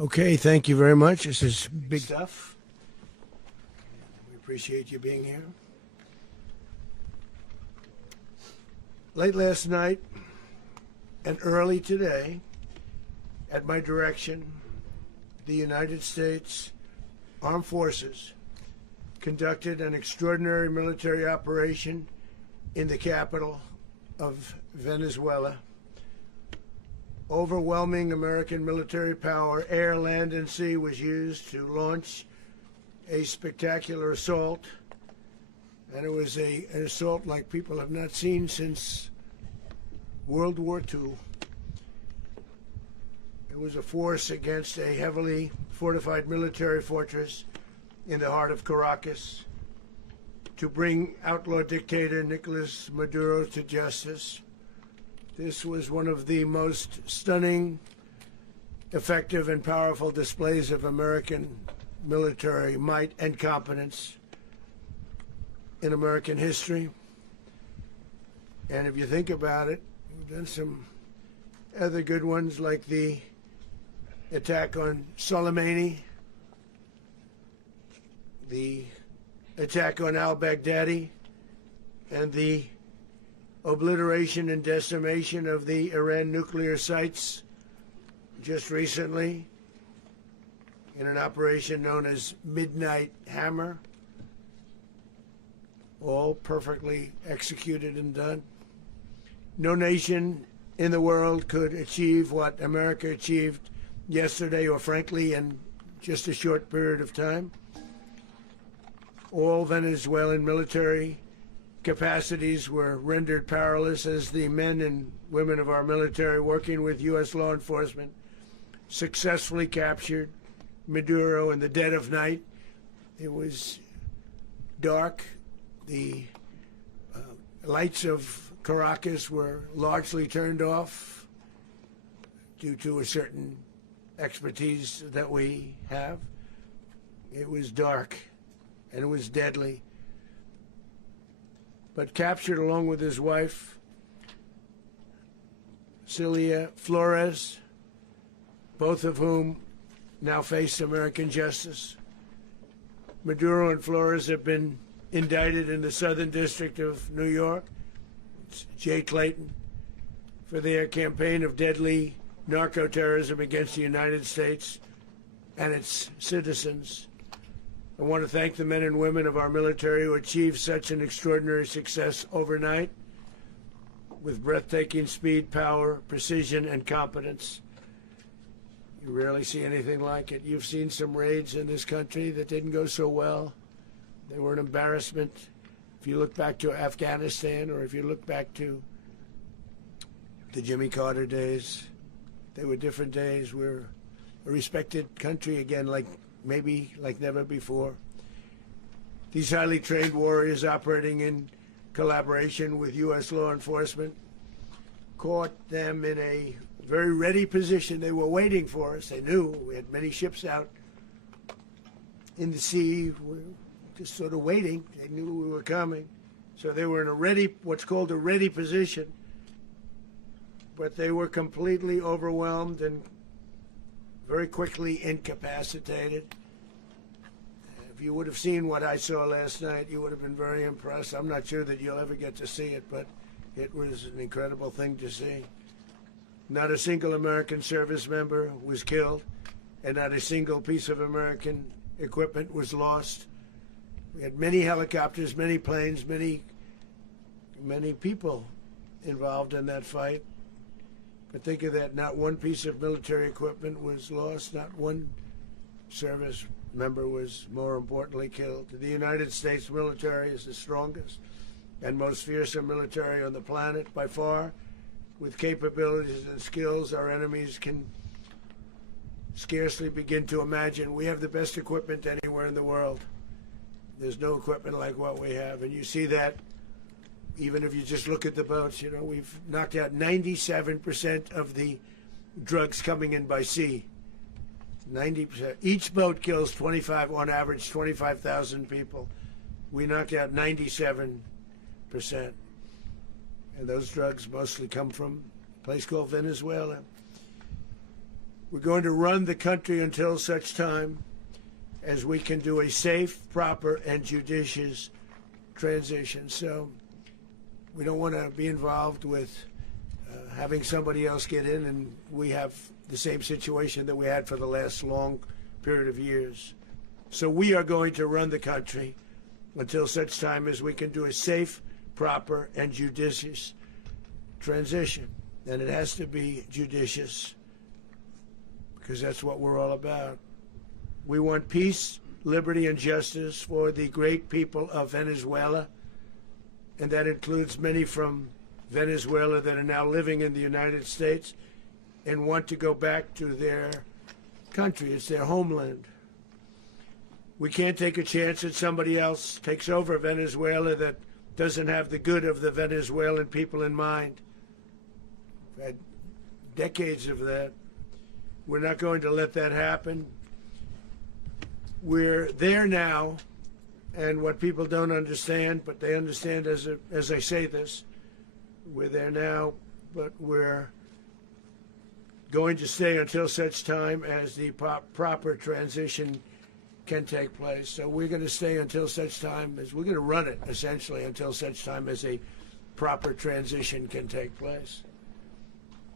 Okay, thank you very much. This is big stuff. We appreciate you being here. Late last night and early today, at my direction, the United States Armed Forces conducted an extraordinary military operation in the capital of Venezuela. Overwhelming American military power, air, land, and sea, was used to launch a spectacular assault. And it was an assault like people have not seen since World War II. It was a force against a heavily fortified military fortress in the heart of Caracas to bring outlaw dictator Nicolas Maduro to justice. This was one of the most stunning, effective, and powerful displays of American military might and competence in American history. And if you think about it, we've done some other good ones, like the attack on Soleimani, the attack on al-Baghdadi, and the obliteration and decimation of the Iran nuclear sites just recently in an operation known as Midnight Hammer, all perfectly executed and done. No nation in the world could achieve what America achieved yesterday, or frankly in just a short period of time. All Venezuelan military capacities were rendered powerless as the men and women of our military, working with U.S. law enforcement, successfully captured Maduro in the dead of night. It was dark. The lights of Caracas were largely turned off due to a certain expertise that we have. It was dark and it was deadly. But captured along with his wife, Celia Flores, both of whom now face American justice. Maduro and Flores have been indicted in the Southern District of New York, it's Jay Clayton, for their campaign of deadly narco-terrorism against the United States and its citizens. I want to thank the men and women of our military who achieved such an extraordinary success overnight with breathtaking speed, power, precision, and competence. You rarely see anything like it. You've seen some raids in this country that didn't go so well. They were an embarrassment. If you look back to Afghanistan, or if you look back to the Jimmy Carter days, they were different days. We're a respected country again, maybe like never before. These highly trained warriors, operating in collaboration with U.S. law enforcement, caught them in a very ready position. They were waiting for us. They knew we had many ships out in the sea, just sort of waiting. They knew we were coming. So they were in a ready, what's called a ready position. But they were completely overwhelmed and very quickly incapacitated. If you would have seen what I saw last night, you would have been very impressed. I'm not sure that you'll ever get to see it, but it was an incredible thing to see. Not a single American service member was killed, and not a single piece of American equipment was lost. We had many helicopters, many planes, many people involved in that fight. But think of that, not one piece of military equipment was lost, not one service member was, more importantly, killed. The United States military is the strongest and most fearsome military on the planet by far, with capabilities and skills our enemies can scarcely begin to imagine. We have the best equipment anywhere in the world. There's no equipment like what we have, and you see that even if you just look at the boats. You know, we've knocked out 97% of the drugs coming in by sea. 90%. Each boat kills on average 25,000 people. We knocked out 97%. And those drugs mostly come from a place called Venezuela. We're going to run the country until such time as we can do a safe, proper, and judicious transition. So we don't want to be involved with having somebody else get in and we have the same situation that we had for the last long period of years. So we are going to run the country until such time as we can do a safe, proper, and judicious transition. And it has to be judicious because that's what we're all about. We want peace, liberty, and justice for the great people of Venezuela, and that includes many from Venezuela that are now living in the United States and want to go back to their country. It's their homeland. We can't take a chance that somebody else takes over Venezuela that doesn't have the good of the Venezuelan people in mind. We've had decades of that. We're not going to let that happen. We're there now, and what people don't understand, but they understand as I say this, we're there now, but we're going to stay until such time as the proper transition can take place. So we're going to stay until such time as we're going to run it, essentially, until such time as a proper transition can take place.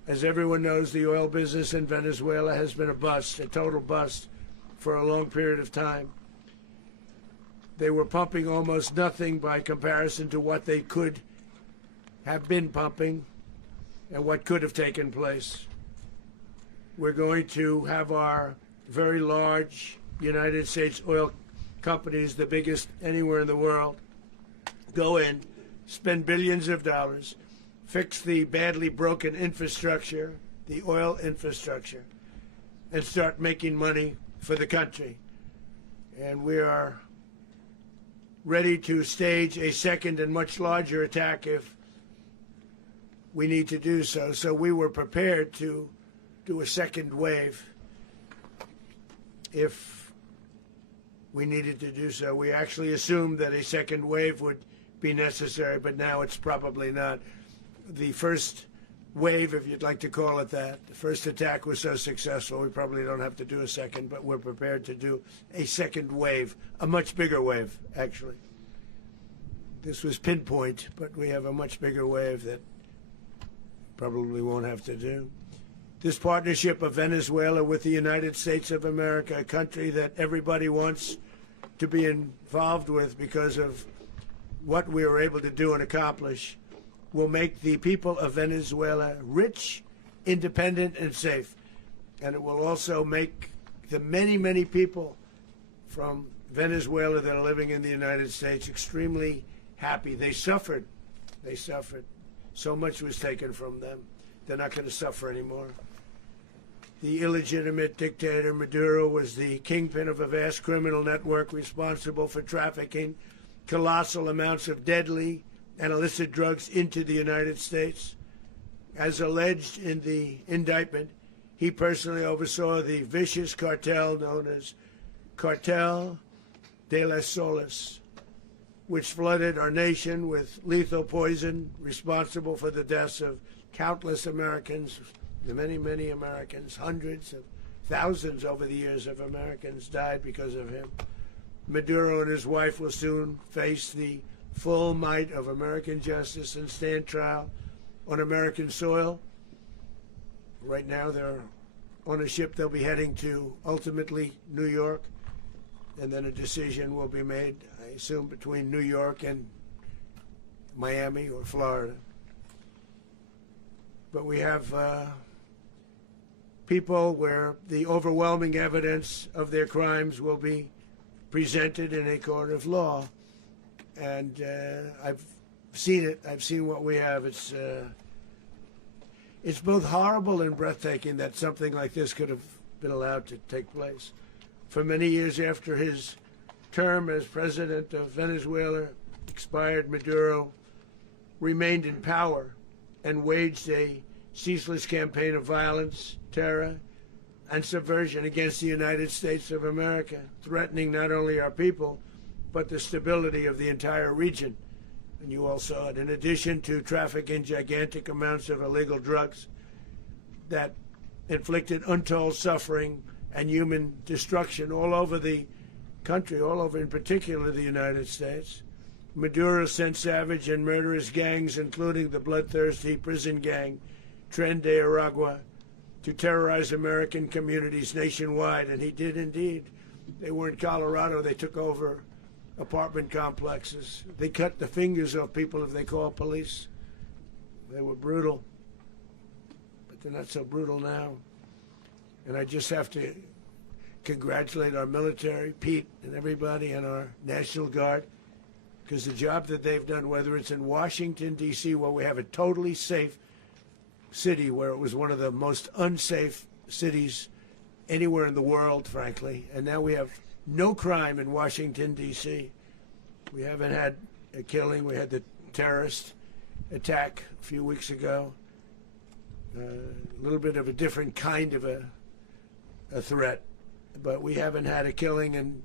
As everyone knows, the oil business in Venezuela has been a bust, a total bust, for a long period of time. They were pumping almost nothing by comparison to what they could have been pumping and what could have taken place. We're going to have our very large United States oil companies, the biggest anywhere in the world, go in, spend billions of dollars, fix the badly broken infrastructure, the oil infrastructure, and start making money for the country. And we are ready to stage a second and much larger attack if we need to do so. So we were prepared to do a second wave if we needed to do so. We actually assumed that a second wave would be necessary, but now it's probably not. The first wave, if you'd like to call it that, the first attack was so successful, we probably don't have to do a second, but we're prepared to do a second wave, a much bigger wave, actually. This was pinpoint, but we have a much bigger wave that probably won't have to do. This partnership of Venezuela with the United States of America, a country that everybody wants to be involved with because of what we were able to do and accomplish, will make the people of Venezuela rich, independent, and safe. And it will also make the many, many people from Venezuela that are living in the United States extremely happy. They suffered. They suffered. So much was taken from them. They're not going to suffer anymore. The illegitimate dictator Maduro was the kingpin of a vast criminal network responsible for trafficking colossal amounts of deadly and illicit drugs into the United States. As alleged in the indictment, he personally oversaw the vicious cartel known as Cartel de las Solas, which flooded our nation with lethal poison, responsible for the deaths of countless Americans, many, many Americans. Hundreds of thousands over the years of Americans died because of him. Maduro and his wife will soon face the full might of American justice and stand trial on American soil. Right now they're on a ship. They'll be heading to, ultimately, New York, and then a decision will be made, I assume, between New York and Miami or Florida. But we have people where the overwhelming evidence of their crimes will be presented in a court of law. And I've seen it. I've seen what we have. It's both horrible and breathtaking that something like this could have been allowed to take place. For many years after his term as president of Venezuela expired, Maduro remained in power and waged a ceaseless campaign of violence, terror, and subversion against the United States of America, threatening not only our people, but the stability of the entire region. And you all saw it. In addition to trafficking gigantic amounts of illegal drugs that inflicted untold suffering and human destruction all over the country, all over in particular the United States. Maduro sent savage and murderous gangs, including the bloodthirsty prison gang Tren de Aragua, to terrorize American communities nationwide, and he did indeed. They were in Colorado. They took over apartment complexes. They cut the fingers off people if they called police. They were brutal, but they're not so brutal now. And I just have to congratulate our military, Pete and everybody, and our National Guard, because the job that they've done, whether it's in Washington, D.C., where we have a totally safe city, where it was one of the most unsafe cities anywhere in the world, frankly, and now we have no crime in Washington, D.C. We haven't had a killing. We had the terrorist attack a few weeks ago. A little bit of a different kind of a threat, but we haven't had a killing in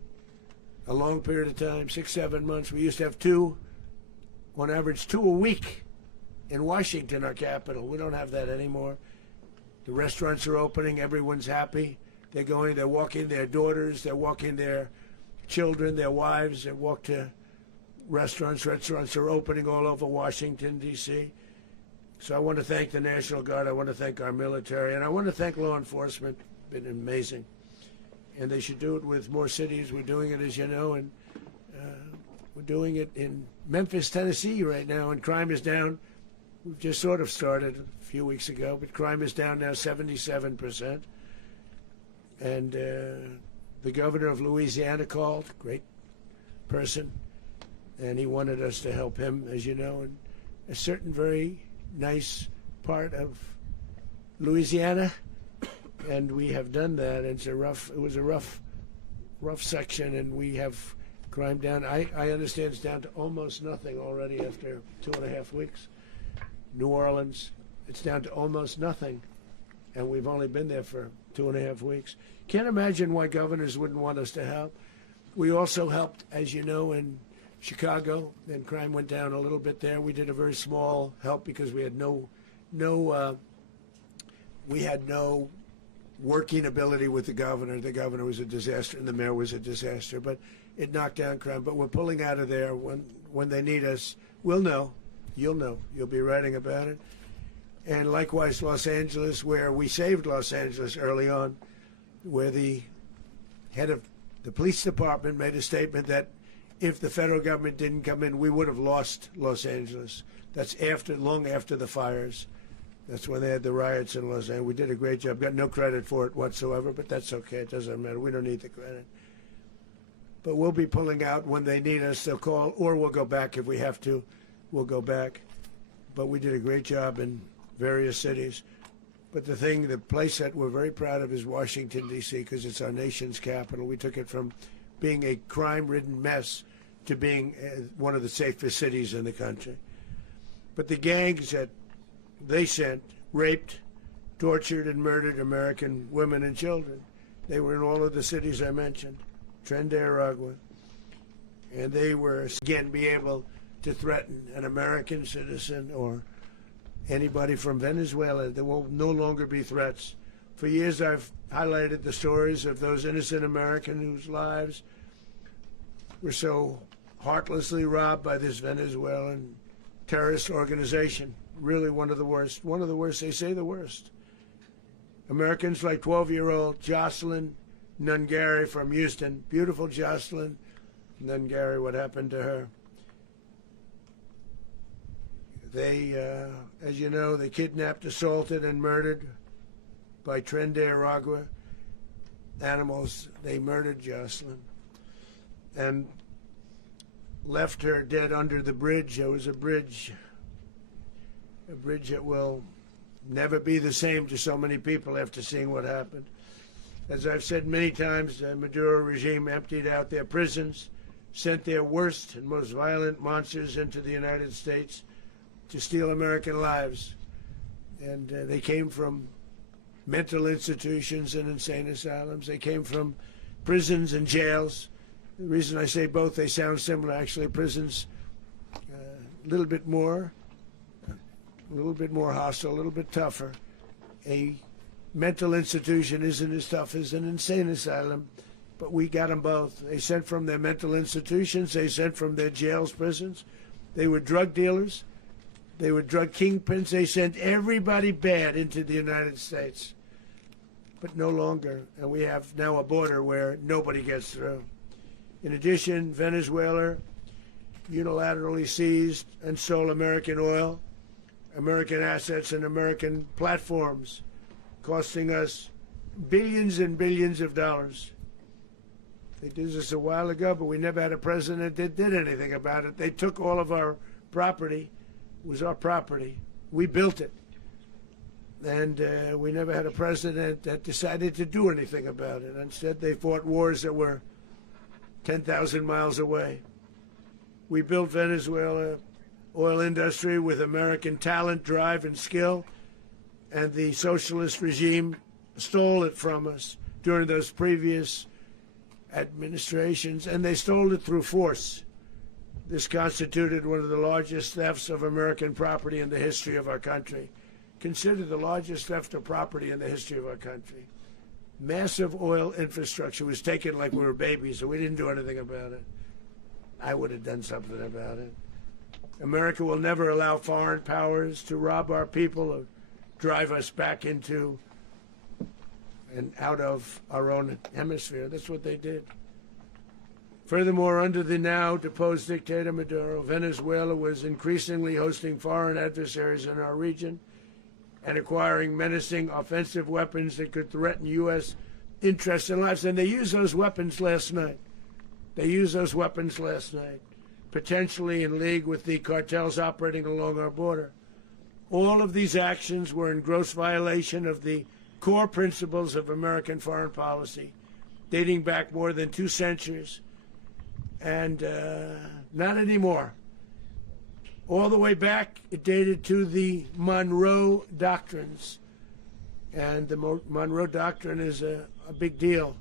a long period of time, 6-7 months. We used to have two, on average, 2 a week in Washington, our capital. We don't have that anymore. The restaurants are opening. Everyone's happy. They're going, they're walking their daughters, they're walking their children, their wives. They walk to restaurants. Restaurants are opening all over Washington, D.C. So I want to thank the National Guard. I want to thank our military. And I want to thank law enforcement. It's been amazing. And they should do it with more cities. We're doing it, as you know, and we're doing it in Memphis, Tennessee right now, and crime is down. We've just sort of started a few weeks ago, but crime is down now 77%. And the governor of Louisiana called, great person, and he wanted us to help him, as you know, in a certain very nice part of Louisiana. And we have done that. It was a rough section, and we have crime down. I understand it's down to almost nothing already after 2.5 weeks. New Orleans, it's down to almost nothing, and we've only been there for 2.5 weeks. Can't imagine why governors wouldn't want us to help. We also helped, as you know, in Chicago, and crime went down a little bit there. We did a very small help because we had no working ability with the governor. The governor was a disaster, and the mayor was a disaster. But it knocked down crime. But we're pulling out of there when they need us. We'll know. You'll know. You'll be writing about it. And likewise, Los Angeles, where we saved Los Angeles early on, where the head of the police department made a statement that if the federal government didn't come in, we would have lost Los Angeles. That's long after the fires. That's when they had the riots in Los Angeles. We did a great job. Got no credit for it whatsoever, but that's okay. It doesn't matter. We don't need the credit. But we'll be pulling out when they need us. They'll call, or we'll go back if we have to. We'll go back. But we did a great job in various cities. But the place that we're very proud of is Washington, D.C., because it's our nation's capital. We took it from being a crime-ridden mess to being one of the safest cities in the country. But the gangs that they sent raped, tortured, and murdered American women and children. They were in all of the cities I mentioned, Tren de Aragua. And they were, again, be able to threaten an American citizen or anybody from Venezuela. There will no longer be threats. For years I've highlighted the stories of those innocent Americans whose lives were so heartlessly robbed by this Venezuelan terrorist organization. Really one of the worst. One of the worst, they say the worst. Americans like 12-year-old Jocelyn Nungary from Houston. Beautiful Jocelyn Nungary, what happened to her? They, as you know, they kidnapped, assaulted, and murdered by Tren de Aragua animals. They murdered Jocelyn and left her dead under the bridge. There was a bridge that will never be the same to so many people after seeing what happened. As I've said many times, the Maduro regime emptied out their prisons, sent their worst and most violent monsters into the United States to steal American lives. And they came from mental institutions and insane asylums. They came from prisons and jails. The reason I say both, they sound similar. Actually, prisons, a little bit more hostile, a little bit tougher. A mental institution isn't as tough as an insane asylum, but we got them both. They sent from their mental institutions. They sent from their jails, prisons. They were drug dealers. They were drug kingpins. They sent everybody bad into the United States, but no longer. And we have now a border where nobody gets through. In addition, Venezuela unilaterally seized and stole American oil, American assets, and American platforms, costing us billions and billions of dollars. They did this a while ago, but we never had a president that did anything about it. They took all of our property. It was our property. We built it. And we never had a president that decided to do anything about it. Instead, they fought wars that were 10,000 miles away. We built Venezuela oil industry with American talent, drive, and skill, and the socialist regime stole it from us during those previous administrations, and they stole it through force. This constituted one of the largest thefts of American property in the history of our country. Considered the largest theft of property in the history of our country. Massive oil infrastructure was taken like we were babies, and we didn't do anything about it. I would have done something about it. America will never allow foreign powers to rob our people or drive us back into and out of our own hemisphere. That's what they did. Furthermore, under the now deposed dictator Maduro, Venezuela was increasingly hosting foreign adversaries in our region and acquiring menacing offensive weapons that could threaten U.S. interests and lives. And they used those weapons last night. Potentially in league with the cartels operating along our border. All of these actions were in gross violation of the core principles of American foreign policy, dating back more than 2 centuries, and not anymore. All the way back, it dated to the Monroe Doctrines, and the Monroe Doctrine is a big deal,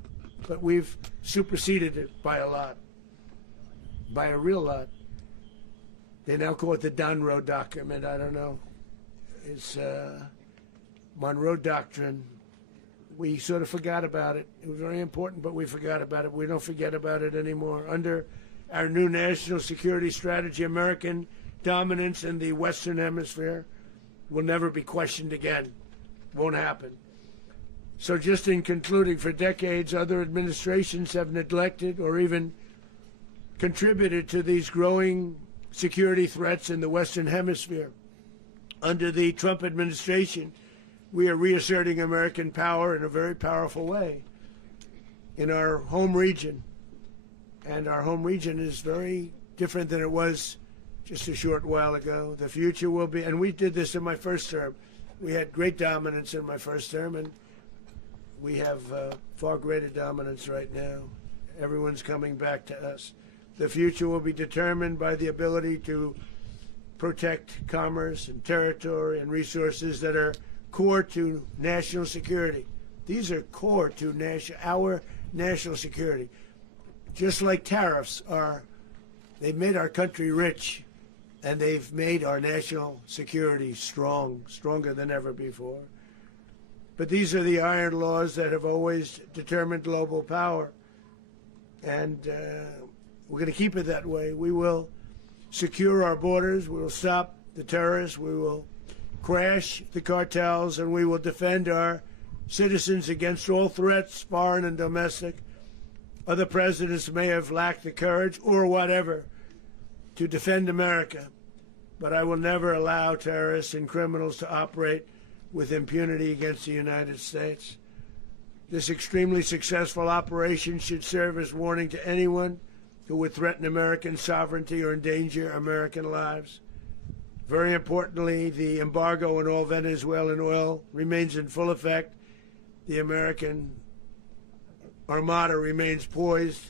but we've superseded it by a lot, by a real lot. They now call it the Monroe Document. I don't know. It's Monroe Doctrine. We sort of forgot about it. It was very important, but we forgot about it. We don't forget about it anymore. Under our new national security strategy, American dominance in the Western Hemisphere will never be questioned again. Won't happen. So just in concluding, for decades, other administrations have neglected or even contributed to these growing security threats in the Western Hemisphere. Under the Trump administration, we are reasserting American power in a very powerful way in our home region. And our home region is very different than it was just a short while ago. The future will be, and we did this in my first term. We had great dominance in my first term, and we have far greater dominance right now. Everyone's coming back to us. The future will be determined by the ability to protect commerce and territory and resources that are core to national security. These are core to our national security. Just like tariffs are, they've made our country rich, and they've made our national security stronger than ever before. But these are the iron laws that have always determined global power. And we're going to keep it that way. We will secure our borders. We will stop the terrorists. We will crash the cartels, and we will defend our citizens against all threats, foreign and domestic. Other presidents may have lacked the courage or whatever to defend America, but I will never allow terrorists and criminals to operate with impunity against the United States. This extremely successful operation should serve as warning to anyone who would threaten American sovereignty or endanger American lives. Very importantly, the embargo on all Venezuelan oil remains in full effect. The American Armada remains poised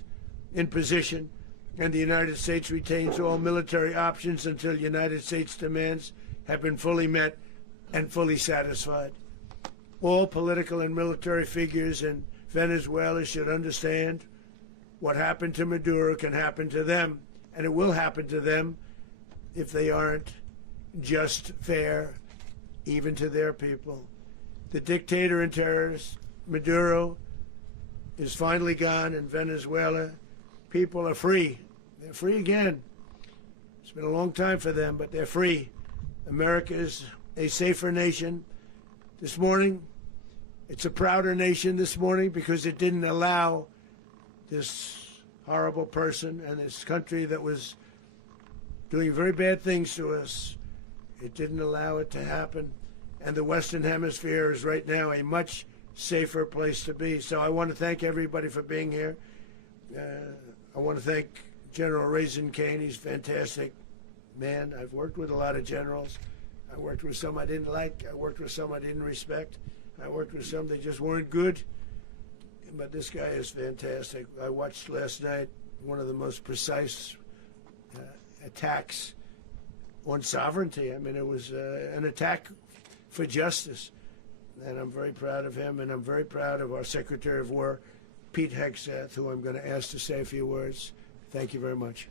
in position, and the United States retains all military options until United States demands have been fully met and fully satisfied. All political and military figures in Venezuela should understand what happened to Maduro can happen to them, and it will happen to them if they aren't just fair, even to their people. The dictator and terrorist, Maduro, is finally gone in Venezuela. People are free. They're free again. It's been a long time for them, but they're free. America is a safer nation. This morning, it's a prouder nation this morning because it didn't allow this horrible person and this country that was doing very bad things to us. It didn't allow it to happen. And the Western Hemisphere is right now a much safer place to be. So I want to thank everybody for being here. I want to thank General Raisin Kane. He's a fantastic man. I've worked with a lot of generals. I worked with some I didn't like. I worked with some I didn't respect. I worked with some that just weren't good. But this guy is fantastic. I watched last night one of the most precise attacks on sovereignty. I mean, it was an attack for justice. And I'm very proud of him, and I'm very proud of our Secretary of War, Pete Hegseth, who I'm going to ask to say a few words. Thank you very much.